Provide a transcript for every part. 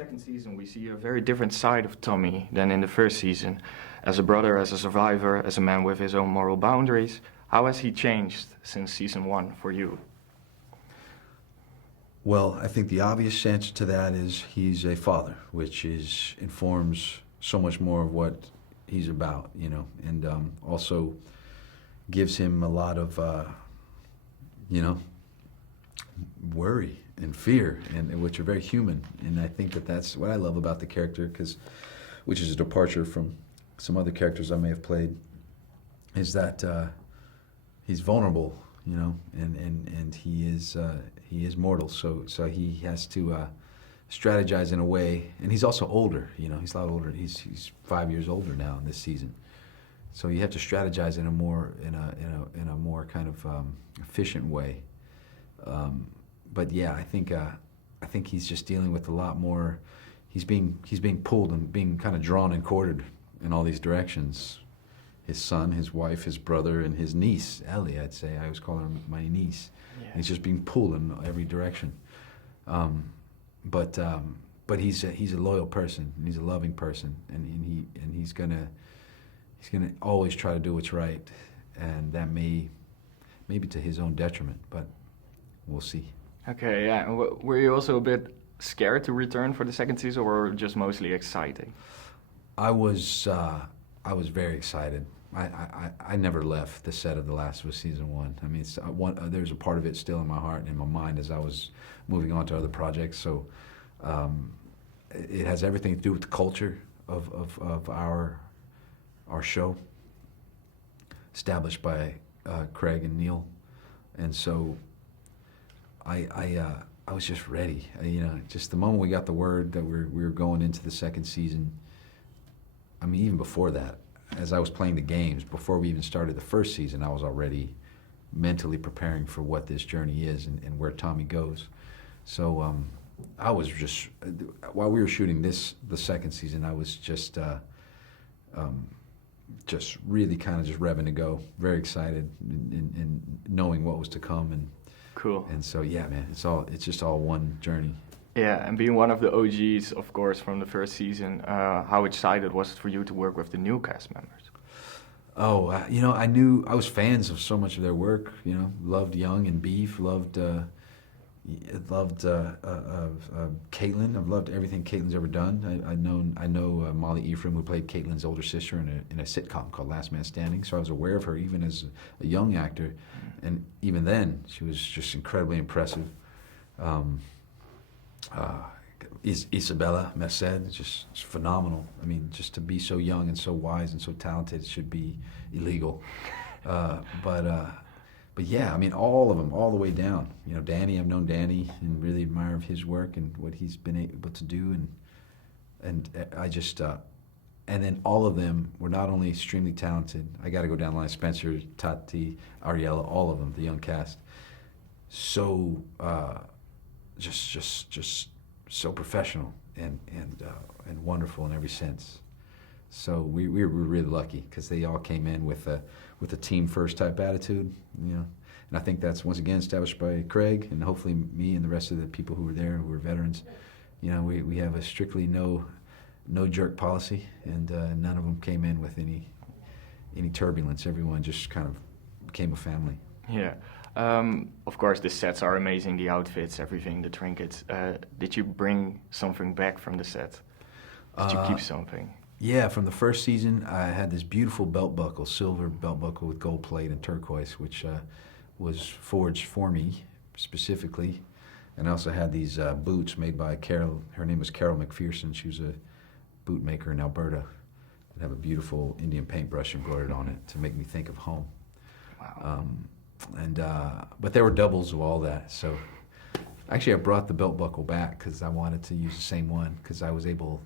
second season, we see a very different side of Tommy than in the first season. As a brother, as a survivor, as a man with his own moral boundaries, how has he changed since season 1 for you? Well, I think the obvious answer to that is he's a father, which informs so much more of what he's about, you know, and also gives him a lot of, you know, worry and fear, and which are very human. And I think that's what I love about the character, which is a departure from some other characters I may have played, is that he's vulnerable, you know, and he is mortal. So he has to strategize in a way, and he's also older. You know, he's a lot older. He's 5 years older now in this season. So you have to strategize in a more kind of efficient way. But yeah, I think he's just dealing with a lot more. He's being pulled and being kind of drawn and quartered in all these directions. His son, his wife, his brother, and his niece, Ellie, I'd say. I always call her my niece. Yeah. He's just being pulled in every direction. But he's a loyal person, and he's a loving person, and he's gonna always try to do what's right, and that maybe to his own detriment, but we'll see. Okay, yeah. And were you also a bit scared to return for the second season, or just mostly excited? I was very excited. I never left the set of The Last of Us season 1. I mean, there's a part of it still in my heart and in my mind as I was moving on to other projects. So it has everything to do with the culture of our show, established by Craig and Neil, and so I was just ready. You know, just the moment we got the word that we were going into the second season. I mean, even before that, as I was playing the games, before we even started the first season, I was already mentally preparing for what this journey is and where Tommy goes. So I was just, while we were shooting the second season, I was just really kind of just revving to go, very excited and knowing what was to come. And cool. And so, yeah, man, it's just all one journey. Yeah, and being one of the OGs, of course, from the first season, how excited was it for you to work with the new cast members? Oh, you know, I was fans of so much of their work. You know, loved Young and Beef, loved Caitlin. I've loved everything Caitlin's ever done. I know Molly Ephraim, who played Caitlin's older sister in a sitcom called Last Man Standing. So I was aware of her even as a young actor, and even then she was just incredibly impressive. Isabella Merced, just phenomenal. I mean, just to be so young and so wise and so talented should be illegal. But yeah, I mean, all of them, all the way down. You know, Danny, I've known Danny and really admire his work and what he's been able to do, and I just, and then all of them were not only extremely talented. I got to go down the line: Spencer, Tati, Ariella, all of them, the young cast. So, just so professional and wonderful in every sense. So we were really lucky because they all came in with a team first type attitude, you know. And I think that's once again established by Craig and hopefully me and the rest of the people who were there, who were veterans. You know, we have a strictly no jerk policy, and none of them came in with any turbulence. Everyone just kind of became a family. Yeah. Of course, the sets are amazing, the outfits, everything, the trinkets. Did you bring something back from the set? Did you keep something? Yeah, from the first season, I had this beautiful belt buckle, silver belt buckle with gold plate and turquoise, which was forged for me specifically. And I also had these boots made by Carol. Her name was Carol McPherson. She was a boot maker in Alberta. That have a beautiful Indian paintbrush embroidered on it to make me think of home. Wow. But there were doubles of all that. So actually I brought the belt buckle back because I wanted to use the same one because I was able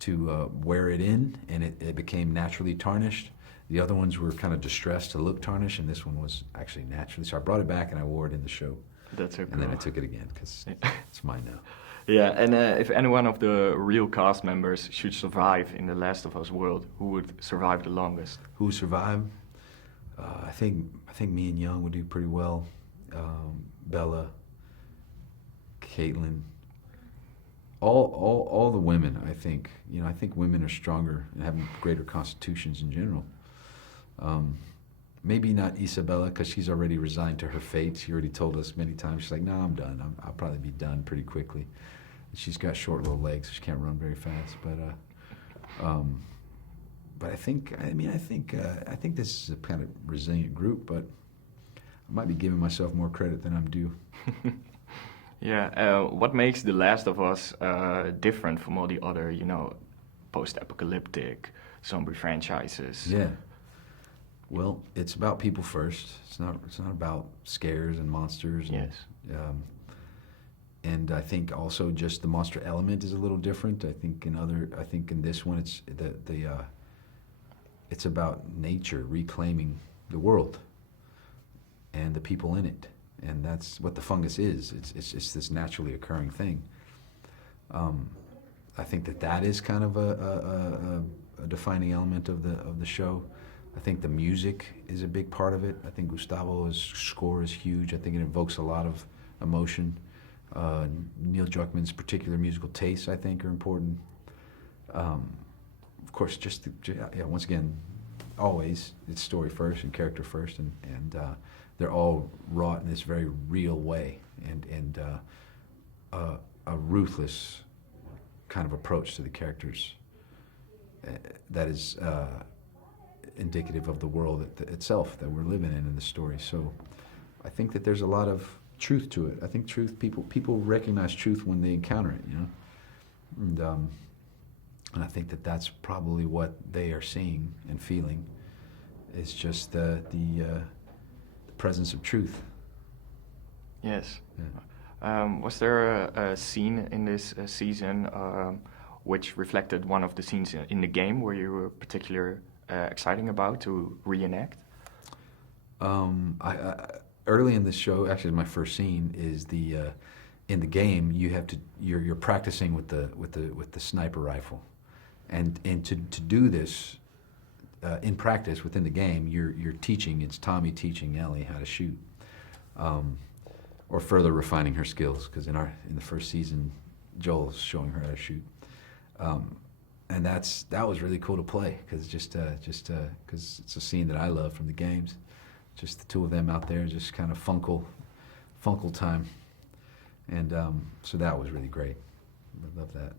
to wear it in and it became naturally tarnished. The other ones were kind of distressed to look tarnished, and this one was actually naturally. So I brought it back and I wore it in the show. That's so cool. And then I took it again because it's mine now. Yeah, and if any one of the real cast members should survive in the Last of Us world, who would survive the longest? Who would survive? I think me and Young would do pretty well. Bella, Caitlin, all the women, I think, I think women are stronger and have greater constitutions in general. Maybe not Isabella, because she's already resigned to her fate. She already told us many times, she's like, no, I'm done. I'll probably be done pretty quickly. She's got short little legs, so she can't run very fast. But I think this is a kind of resilient group, but I might be giving myself more credit than I'm due. Yeah, what makes The Last of Us different from all the other, post-apocalyptic zombie franchises? Yeah. Well, it's about people first. It's not about scares and monsters. Yes. And I think also just the monster element is a little different. I think in this one it's about nature reclaiming the world and the people in it, and that's what the fungus is. It's this naturally occurring thing. I think that is kind of a defining element of the show. I think the music is a big part of it. I think Gustavo's score is huge. I think it evokes a lot of emotion. Neil Druckmann's particular musical tastes, I think, are important. Of course, once again, always it's story first and character first, and they're all wrought in this very real way, and a ruthless kind of approach to the characters that is indicative of the world itself that we're living in the story. So I think that there's a lot of truth to it. I think people recognize truth when they encounter it, and I think that's probably what they are seeing and feeling. It's just the presence of truth. Yes. Yeah. Was there a scene in this season which reflected one of the scenes in the game where you were particularly exciting about to reenact? Early in the show, actually, my first scene is in the game. You're practicing with the sniper rifle, and to do this in practice within the game, you're teaching. It's Tommy teaching Ellie how to shoot, or further refining her skills. Because in the first season, Joel's showing her how to shoot. And that was really cool to play, because because it's a scene that I love from the games, just the two of them out there, just kind of funkle time, and so that was really great. I love that.